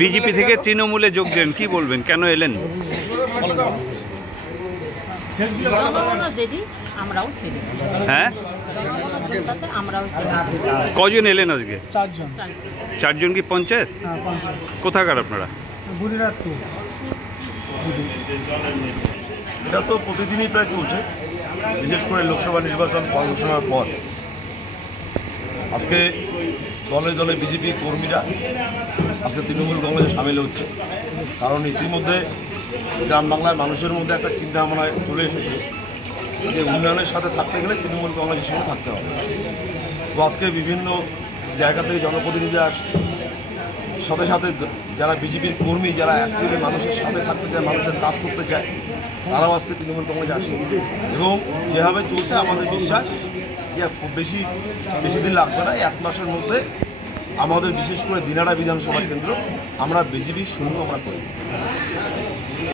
BJP থেকে তৃণমূলে যোগ দেন, কি বলবেন, কেন এলেন? হ্যাঁ, কজন এলেন আজকে? চারজন। কি পঞ্চায়েত? কোথাকার আপনারা? এটা তো প্রতিদিনই প্রায় চলছে, বিশেষ করে লোকসভা নির্বাচন ঘোষণার পর। আজকে দলে দলে বিজেপি কর্মীরা আজকে তৃণমূল কংগ্রেসে সামিল হচ্ছে, কারণ ইতিমধ্যে গ্রাম বাংলার মানুষের মধ্যে একটা চিন্তা ভাবনা চলে এসেছে যে উন্নয়নের সাথে থাকতে গেলে তৃণমূল কংগ্রেসের সঙ্গে থাকতে হবে। তো আজকে বিভিন্ন জায়গা থেকে জনপ্রতিনিধি আসছে, সাথে সাথে যারা বিজেপির কর্মী, যারা অ্যাকচুয়ালি মানুষের সাথে থাকতে চায়, মানুষের কাজ করতে চায়, তারাও আজকে তৃণমূল কংগ্রেসে আসছে। এবং যেভাবে চলছে আমাদের বিশ্বাস যে খুব বেশি দিন লাগবে না, 1 মাসের মধ্যে আমাদের বিশেষ করে দিনারা বিধানসভা কেন্দ্র আমরা বিজেপির শূন্য আমরা করি।